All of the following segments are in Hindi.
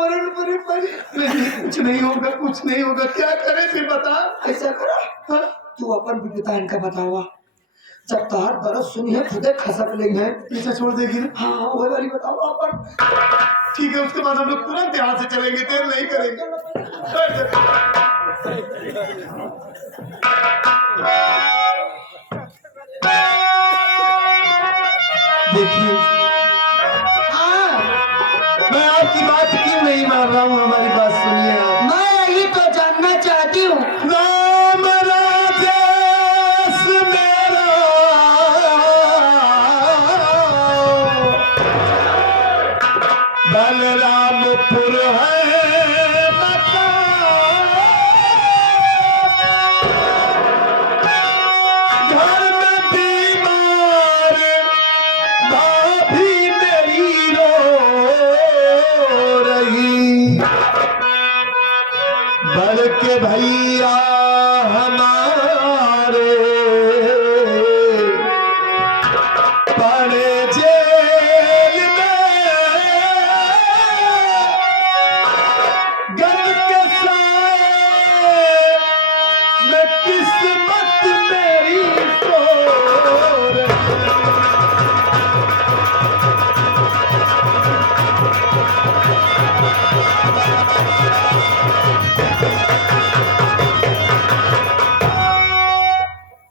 मरण पड़े पर कुछ नहीं होगा, कुछ नहीं होगा। क्या करे फिर बता। ऐसा करा हाँ? तू अपन विपिता इनका बतावा जब तार दर्द सुनी है खुदे खसक ली है पीछे छोड़ देगी ना। हाँ वही वाली बताओ अपन। ठीक है, उसके बाद हम लोग तुरंत यहाँ से चलेंगे, देर नहीं करेंगे। देखिए हाँ मैं आपकी बात क्यों नहीं मान रहा हूँ, हमारी बात सुनिए आप। मैं यही तो जानना चाहती हूँ। राम राजेश मेरा बलरामपुर है मकान, घर में बीमार भाभी मेरी रो रही, बड़ के भैया हमारे पड़े जेल में, गन के साए में किस्मत मेरी सो रही।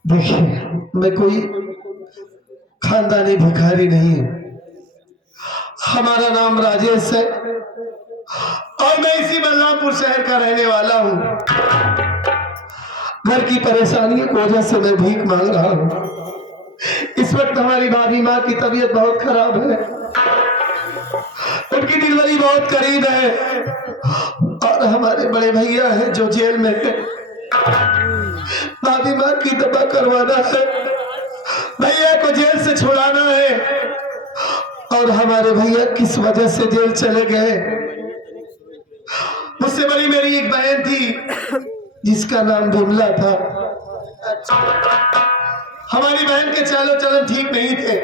देखिए मैं कोई खानदानी भिखारी नहीं हूँ, हमारा नाम राजेश है और मैं इसी बलरामपुर शहर का रहने वाला हूँ। घर की परेशानियों की वजह से मैं भीख मांग रहा हूँ। इस वक्त हमारी भाभी माँ की तबीयत बहुत खराब है, उनकी डिलीवरी बहुत करीब है और हमारे बड़े भैया हैं जो जेल में है। भाभी माँ की दवा करवाना है, भैया को जेल से छुड़ाना है। और हमारे भैया किस वजह से जेल चले गए, मुझसे बड़ी मेरी एक बहन थी जिसका नाम विमला था। हमारी बहन के चालो चलन ठीक नहीं थे,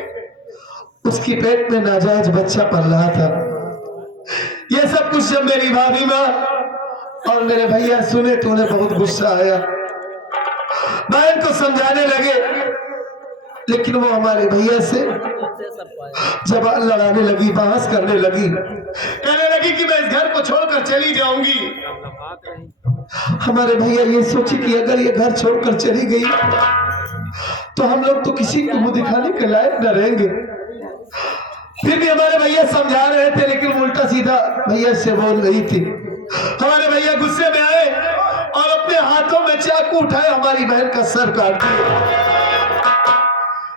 उसकी पेट में नाजायज बच्चा पल रहा था। ये सब कुछ जब मेरी भाभी माँ और मेरे भैया सुने तो उन्हें बहुत गुस्सा आया, बहन को समझाने लगे, लेकिन वो हमारे भैया से जबान लड़ाने लगी, बहस करने लगी, कहने लगी कि मैं इस घर को छोड़कर चली जाऊंगी। हमारे भैया ये सोचे कि अगर ये घर छोड़कर चली गई तो हम लोग तो किसी को मुंह दिखाने के लायक न रहेंगे। फिर भी हमारे भैया समझा रहे थे, लेकिन उल्टा सीधा भैया से बोल रही थी। हमारे भैया गुस्से में आए और अपने हाथों में चाकू उठाए, हमारी बहन का सर काट दिया।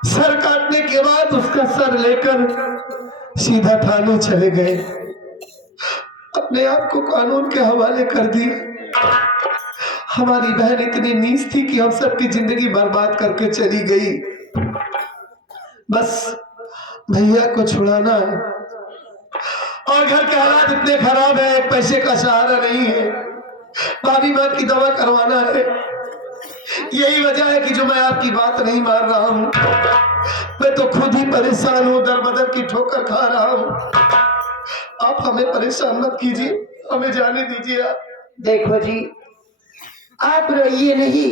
सर काटने के बाद उसका सर लेकर सीधा थाने चले गए, अपने आप को कानून के हवाले कर दिया। हमारी बहन इतनी नीच थी कि हम सबकी जिंदगी बर्बाद करके चली गई। बस भैया को छुड़ाना है और घर के हालात इतने खराब है, पैसे का सहारा नहीं है, भाभी माँ की दवा करवाना है। यही वजह है कि जो मैं आपकी बात नहीं मान रहा हूँ, मैं तो खुद ही परेशान हूँ, दर बदर की ठोकर खा रहा हूँ। आप हमें परेशान मत कीजिए, हमें जाने दीजिए। आप देखो जी आप रहिए नहीं,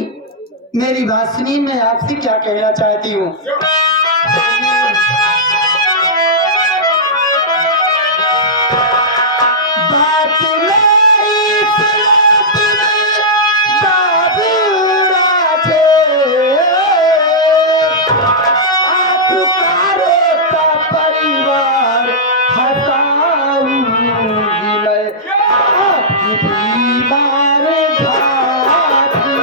मेरी बात सुनिए, मैं आपसे क्या कहना चाहती हूँ। बात मेरी सुनो तुम्हें बाबू राजेश, आपका रोता परिवार हंसाऊंगी मैं, आपकी बीमार घाटी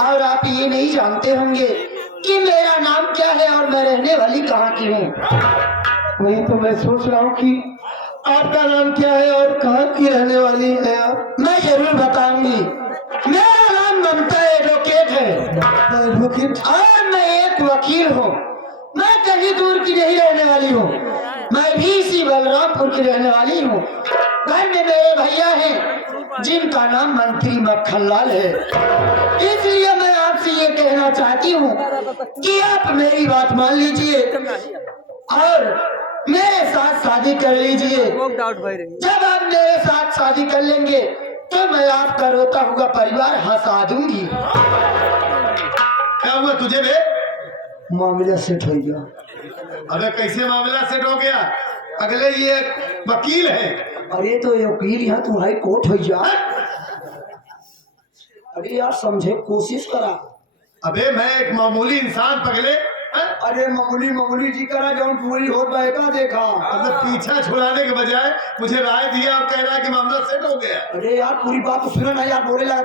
और आप ये नहीं जानते होंगे कि मेरा नाम क्या है और मैं रहने वाली कहाँ की हूँ। वही तो मैं सोच रहा हूँ कि आपका नाम क्या है और कहाँ की रहने वाली है आप? मैं जरूर बताऊंगी। मेरा नाम ममता एडवोकेट है एडवोकेट? और मैं एक वकील हूँ। मैं कहीं दूर की नहीं रहने वाली हूँ, मैं भी इसी बलरामपुर की रहने वाली हूँ। घर में मेरे भैया हैं जिनका नाम मंत्री मक्खनलाल है। इसलिए मैं आपसे ये कहना चाहती हूँ कि आप मेरी बात मान लीजिए और मेरे साथ शादी कर लीजिए। जब आप मेरे साथ शादी कर लेंगे तो मैं आपका रोता हुआ परिवार हंसा दूंगी। क्या हुआ तुझे बे? मामला सेट हो गया। अबे कैसे मामला सेट हो गया? अगले ये वकील है। अरे तो ये वकील यहाँ तुम्हारी कोर्ट हो जा। अरे यार समझे कोशिश करा। अबे मैं एक मामूली इंसान पगले। अरे मामूली जी करा जो पूरी हो पाएगा देखा। मतलब पीछा छुड़ाने के बजाय मुझे राय दिया और कह रहा है कि मामला सेट हो गया। अरे यार पूरी बात तो सुनो ना यार, बोले लगा।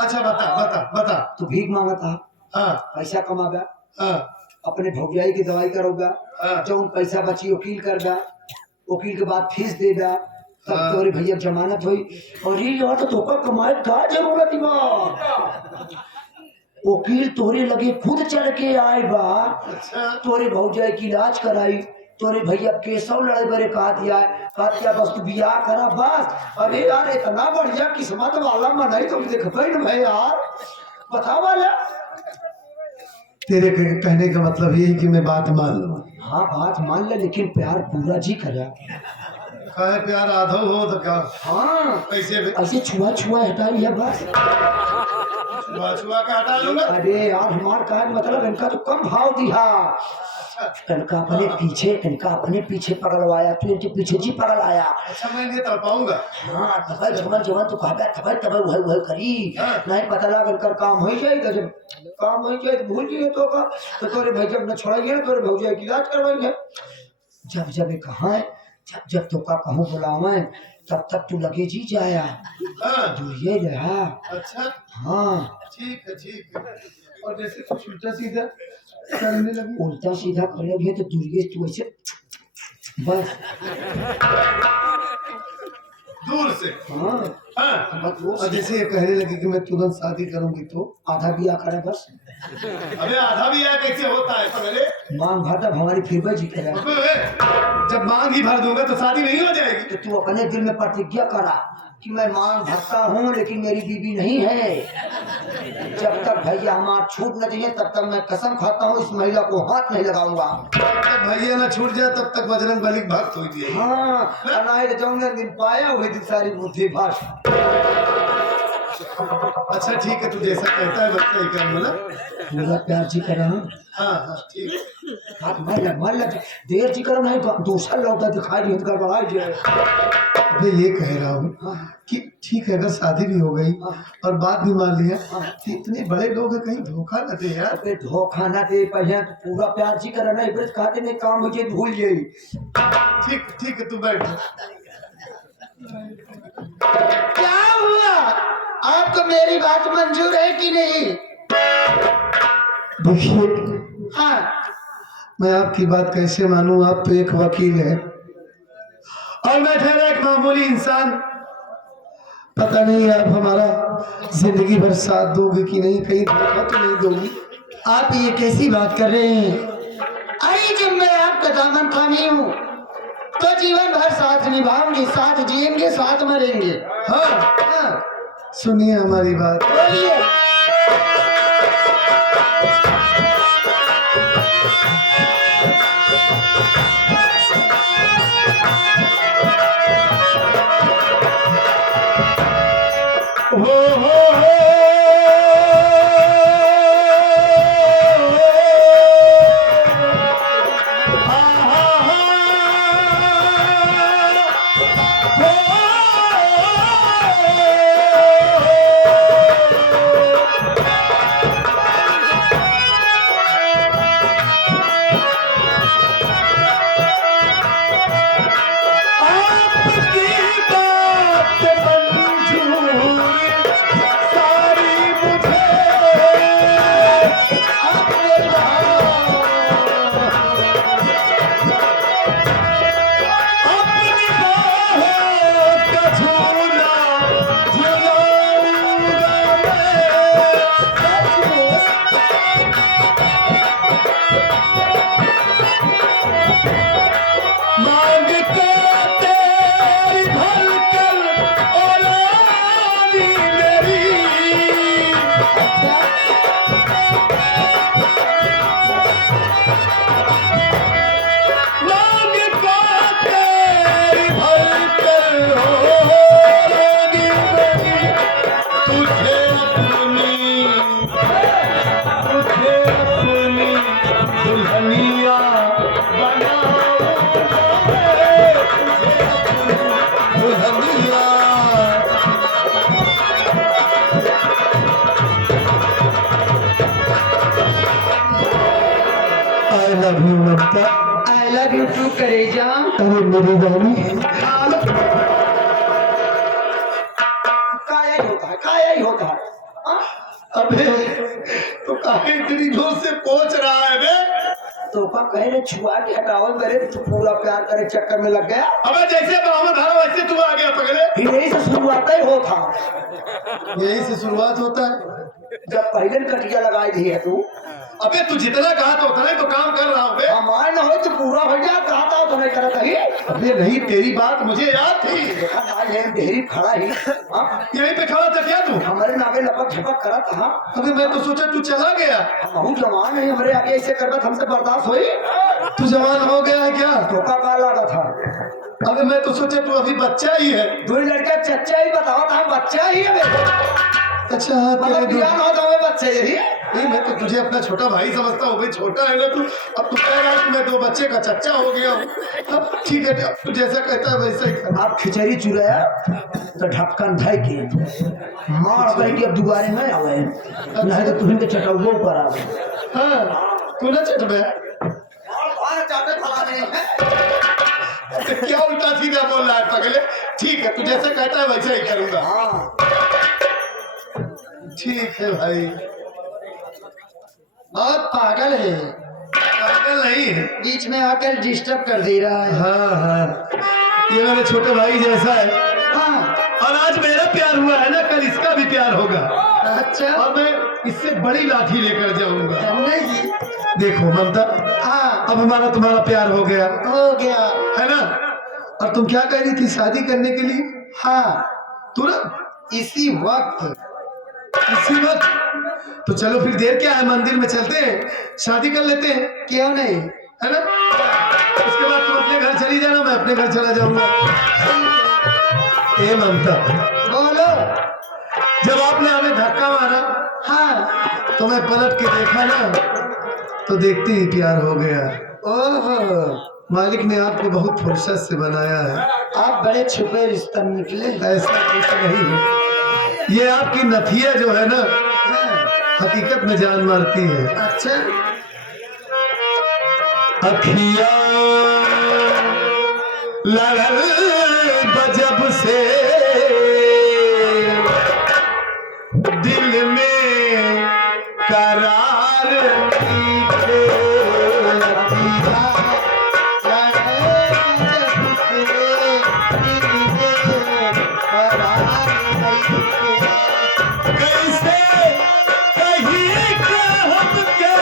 अच्छा बता बता बता। तू भीख मांगा था, हाँ पैसा कमागा, हाँ अपने भौजाई की दवाई करोगा, हाँ। जो पैसा बची वकील करगा, वकील के बाद फीस देगा, तब हाँ। तोरी भैया जमानत हुई। और ये यार तो तोका कमाए का जरूरत बा। वकील तोरे लगे खुद चल के आए बा। अच्छा तोरे भौजाई की इलाज कराई, तोरे भैया केसव लड़े बरे कहा दिया बस तू बियाह करा बस। अरे यार इतना बढ़िया किस्मत वाला मन है, तुम देखते न भाई यार, बता वाला। तेरे कहने का मतलब ये है कि मैं बात मान लूं? हाँ बात मान ले, लेकिन प्यार पूरा जी करा। कहे प्यार आधो हो तो क्या? हाँ कैसे बे? ऐसे छुआ छुआ हटा लिया बस। छुआ छुआ का हटा लूंगा? अरे यार हमार का मतलब इनका तो कम भाव दिया। इनका अपने पीछे पगलवाया, तो इनके पीछे जी पगल आया। अच्छा मैं नहीं तड़ पाऊंगा। हाँ तब जवन तो कहता तब वह करी। हाँ। नहीं पता लगा कर काम हो जाएगा, जब काम हो जाए तो भूल जाइए तो का तो तोरे भाई जब न छोड़ाइए ना तोरे भौजाई की इलाज करवाएंगे। जब ये कहा है जब तो का कहूँ बुलावे तब तक तू लगे जी जाया। हाँ दूरिये रहा। अच्छा हाँ ठीक है। और जैसे कुछ उल्टा सीधा करने लगी? उल्टा सीधा करेंगे तो दूरिये तू ऐसे बस। दूर से? हाँ हाँ। बस वो और जैसे ये कहने लगी कि मैं तुरंत शादी करूंगी तो आधा बिया करे बस। अबे आधा भी यार कैसे होता है पगले? मांग भरता हमारी फिर जी करे। जब मांग ही भर दूंगा तो शादी नहीं हो जाएगी? तो तू अपने दिल में प्रतिज्ञा करा कि मैं मांग भरता हूँ लेकिन मेरी बीवी नहीं है। जब तक भैया हमारा छूट न चाहिए तब तक मैं कसम खाता हूँ इस महिला को हाथ नहीं लगाऊंगा। जब भैया ना छूट जाए तब तक बजरंग बली के भक्त हुई दिए। हाँ अनाज जाऊंगा दिन पाया हुई दिन सारी बुद्धि भाष। अच्छा ठीक है, तू जैसा कहता है बच्चा ही कर बोला। पूरा प्यार जी करा। हाँ ठीक। मान लग देर जी करा नहीं दूसरा लौटा दिखाई नहीं कर रहा है। मैं ये कह रहा हूँ कि ठीक है अगर शादी भी हो गई और बात भी मान लिया तो इतने बड़े लोग हैं कहीं धोखा न दे यार। अबे धोखा ना दे पहले तो पूरा प्यार जी करा नहीं बस खाते नहीं काम हो जाए भूल जाई। ठीक है तू बैठ। क्या हुआ, आपको मेरी बात मंजूर है कि नहीं? देखिए हाँ मैं आपकी बात कैसे मानूं? आप तो एक वकील हैं और मैं ठहरा एक मामूली इंसान। पता नहीं आप हमारा जिंदगी भर साथ दोगे कि नहीं, कहीं धोखा तो नहीं दोगी? आप ये कैसी बात कर रहे हैं? अरे जब मैं आपका दामन थामी हूँ तो जीवन भर साथ निभाऊंगी, साथ जिएंगे साथ मरेंगे। हाँ सुनिए हमारी बात। बोलिए। आपकी बात मंजूर मांग को तेरी भरकर हो रोगी बनी, तुझे अपनी दुल्हनिया बनाऊंगा मैं, तुझे अपनी दुल्हनिया। I love you Mamta. I love you too करेजा। अरे मेरी रानी, काया ही होता है, काया ही होता है। हाँ? अबे तो काहे इतनी जोर से पहुंच रहा है बे? तो का कह रहे छुआ के हटाओ मेरे, तो पूरा प्यार करे चक्कर में लग गया। अबे जैसे बाहर धारा वैसे तू आ गया पगले। यही से शुरुआत ही हो था, यही से शुरुआत होता है। जब पहले कटिया लगाई थी है तू। अबे तू जितना कहा तो उतना ही तो काम कर रहा हूँ बे। हमारे न हो तो पूरा हो जाए, कहा था तो नहीं करता ही। अबे नहीं, तेरी बात मुझे याद थी। देखा आज है ढेरी खड़ा ही। हाँ? यहीं पे खड़ा था क्या तू? हमारे नाके लपक झपक करा था। अबे मैं तो सोचा तू चला गया। बहुत जवान है, हमारे आगे ऐसे करता हमसे बर्दाश्त हुई। तू जवान हो गया है क्या? धोखा का लगा था। अबे मैं तो सोचा तू अभी बच्चा ही है। दो लड़का चच्चा ही बताओ था, बच्चा ही है मेरे। अच्छा हाँ, तेरे मतलब दो- ज्ञान हो तो बच्चे यही। नहीं, मैं तो तुझे अपना छोटा भाई समझता हूँ। भाई छोटा है ना तू। अब तू कह रहा है कि मैं दो बच्चे का चच्चा हो गया हूँ। अब ठीक है, अब तू जैसा कहता है वैसा ही कर। आप खिचड़ी चुराया तो ढक्कन धय के मार कर के अब दोबारे में आवे, नहीं तो तुम्हें के चटौगो पर आवे। हाँ, तू ना चटबे। क्या उल्टा सीधा बोल रहा है पगले? ठीक है, तू जैसे कहता है वैसे ही करूंगा। हाँ, ठीक है भाई। बहुत पागल है, पागल नहीं है। बीच में आकर डिस्टर्ब कर दे रहा है। हाँ हाँ, ये मेरे छोटे भाई जैसा है। हाँ, और आज मेरा प्यार हुआ है ना, कल इसका भी प्यार होगा। अच्छा और मैं इससे बड़ी लाठी लेकर जाऊंगा। हमने जी। देखो ममता, हाँ, अब हमारा तुम्हारा प्यार हो गया हो गया। है ना। और तुम क्या कह रही थी शादी करने के लिए? हाँ, तू ना इसी वक्त। इसी वक्त? तो चलो फिर देर क्या है, मंदिर में चलते हैं, शादी कर लेते हैं, क्यों नहीं? है ना। उसके बाद तुम अपने घर चली जाना, मैं अपने घर चला जाऊंगा। ए ममता, बोलो। जब आपने हमें धक्का मारा हाँ, तो मैं पलट के देखा ना, तो देखते ही प्यार हो गया। ओहो, मालिक ने आपको बहुत फुर्सत से बनाया है। आप बड़े छुपे रिश्ता निकले। ऐसा कुछ नहीं है, ये आपकी नथिया जो है ना, हाँ, हकीकत में जान मारती है। अच्छा, अखिया लड़ल बजब से दिल में करार नीचे। कैसे कहीं के हमके,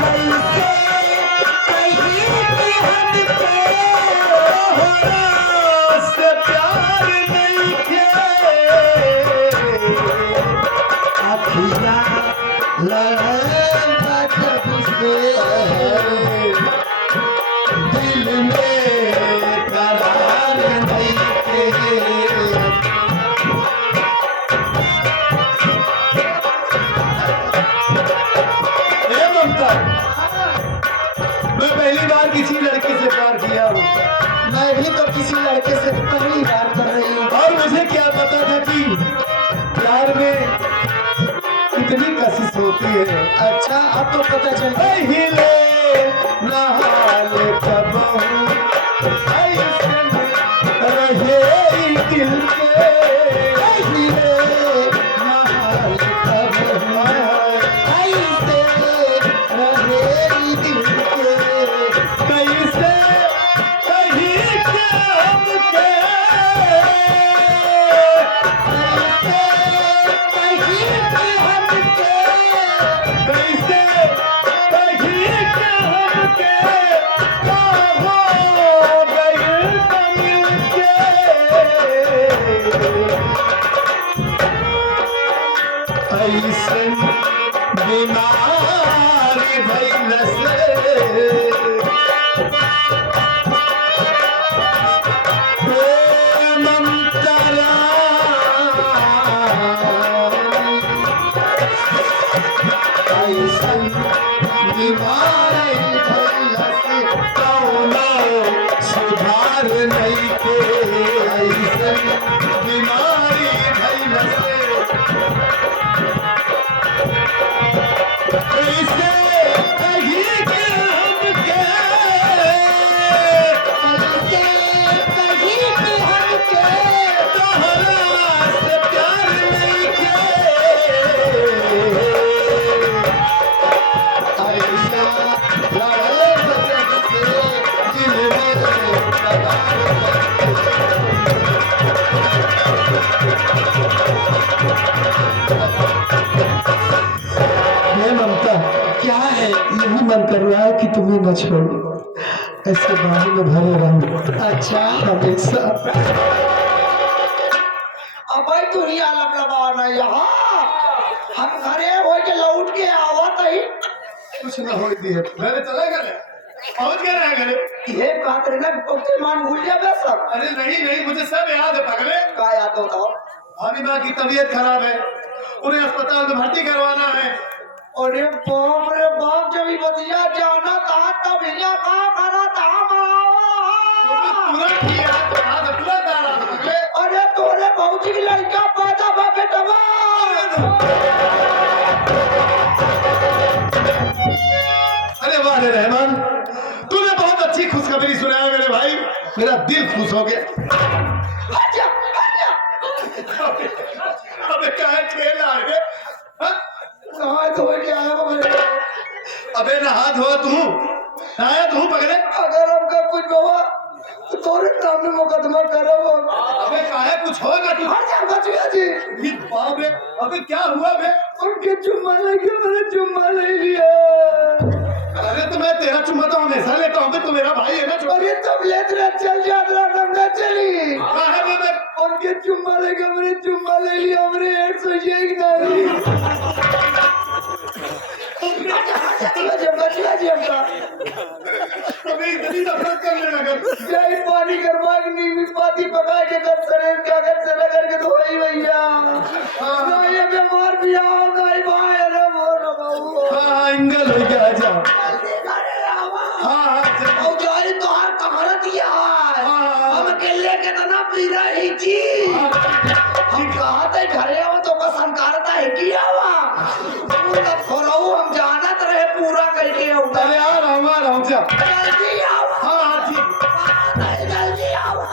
कैसे कहीं के हमके होना से प्यार नहीं के। अखिया लड़े बजब से दिल में करार नहीं के। ए ममता, मैं पहली बार किसी लड़के से प्यार किया हूँ, मैं भी तो किसी लड़के से पहली बार कर रही हूँ। और मुझे क्या पता था कि प्यार में इतनी कशिश होती है। अच्छा, अब तो पता चल गया। पहिले नहाल कबहू ऐसन रहे दिल के, पहिले नहाल कबहू ऐसे रहे दिल के। कैसे कहीं के हमके, कैसे कहीं के हमके बीमारी भइल से ममता ऐसन बीमारी भइल से कौनो सुधार नहीं के ऐसन बीमारी भइल से कैसे कहीं के हमके कहीं भी हमके तोहरा से प्यार नहीं के ऐसा लड़े बदन से दिल में हे ममता, क्या है? यही मन कर रहा है कि तुम्हें न छोड़ूं, ऐसे बाहर में भरे रहूं अच्छा हमेशा। अब भाई तू ही आलम लगा यहाँ हम घरे हो के लौट के आवत ही कुछ न हो दिए मैंने चला घरे पहुंच गया है घरे। ये बात रे ना पक्के मान भूल जाबे सब। अरे नहीं नहीं, मुझे सब याद है पगले। का याद होता हो? भाभी माँ की तबीयत खराब है, उन्हें अस्पताल में भर्ती करवाना है। अरे बाप रे बाप, जब ये बतिया जाना था तब यहाँ कहाँ खड़ा था तुरंत ही याद था, तुरंत आ रहा था पगले। अरे तोरे भौजी की लड़का पैदा बा बेटवा। अरे वाह रे रहमान, तूने बहुत अच्छी खुशखबरी सुनाया मेरे भाई, मेरा दिल खुश हो गया। हट जा। अबे क्या खेल रहा है? नहाए धोए के आया वो मेरे। अबे नहा धोआ तू, नहाया तू पगले। अगर हमका कुछ हुआ तो तोरे नाम में मुकदमा करो। अबे काहे कुछ होगा तू? हट जा बचुआ जी। ये बाप रे, अबे क्या हुआ बे? उनके चुम्मा लेके मैंने चुम्मा ले लिया। अरे तो मैं तेरा चुम्मा तो हमेशा लेता हूँ, तो मेरा भाई है ना। अरे तब लेते रह चल जाता तब न चली। काहे बे मैं? उनके चुम्मा लेके मैंने चुम्मा ले लिया। हमने 101 नहीं। बचुआ जी हमका अबे इतनी नफरत करने लगा। यही पानी गरमा के नींबू पाती पका के कर सरे क्या कर सरे करके धोई भैया। ना ये बीमार भी आओ ना ही भाई। अरे मोर बाबू हाँ एंगल हो गया, आजा। जल्दी करे आवा। हाँ चल। और जारी तो हर कमरा दिया है। हाँ। हम अकेले के तो ना पी रही थी। हम कहा थे घरे आओ तो का संकारता है कि आवा। पूरा फोराऊ हम जानत रहे पूरा करके उठा। अरे आ रहा हूँ जा। जल्दी आवा। हाँ ठीक। जल्दी आवा।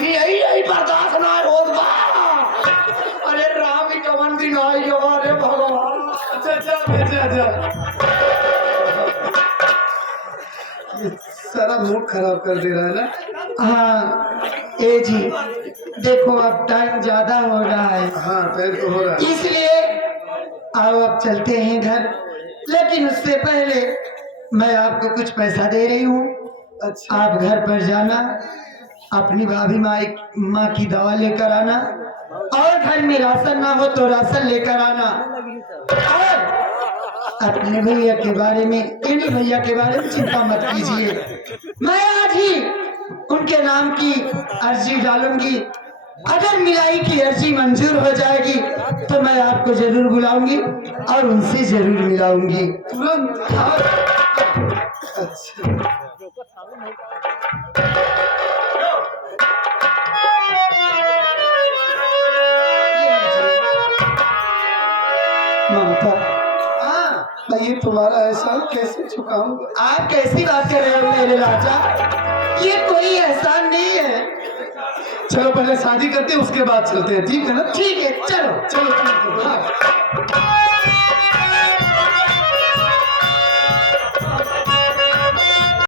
यही बर्दाश्त ना होत बा। अरे राम ही कवन दिन आई हमारे भगवान। अच्छा जा। ये सारा मूड खराब कर दे रहा है ना। हाँ ए जी देखो अब टाइम ज्यादा हो रहा है, हाँ टाइम तो हो रहा है। इसलिए आओ अब चलते हैं घर। लेकिन उससे पहले मैं आपको कुछ पैसा दे रही हूँ। अच्छा आप घर पर जाना, अपनी भाभी माँ की दवा लेकर आना, और घर में राशन ना हो तो राशन लेकर आना। और अपने भैया के बारे में, इन्हीं भैया के बारे में चिंता मत कीजिए। मैं आज ही उनके नाम की अर्जी डालूंगी। अगर मिलाई की अर्जी मंजूर हो जाएगी तो मैं आपको जरूर बुलाऊंगी और उनसे जरूर मिलाऊंगी। तुरंत। अच्छा ममता, मैं ये तुम्हारा एहसान कैसे चुकाऊंगा? आप कैसी बात कर रहे हो मेरे राजा? ये कोई एहसान नहीं है। चलो पहले शादी करते हैं, उसके बाद चलते हैं, ठीक है ना? ठीक है चलो। चलो। हाँ।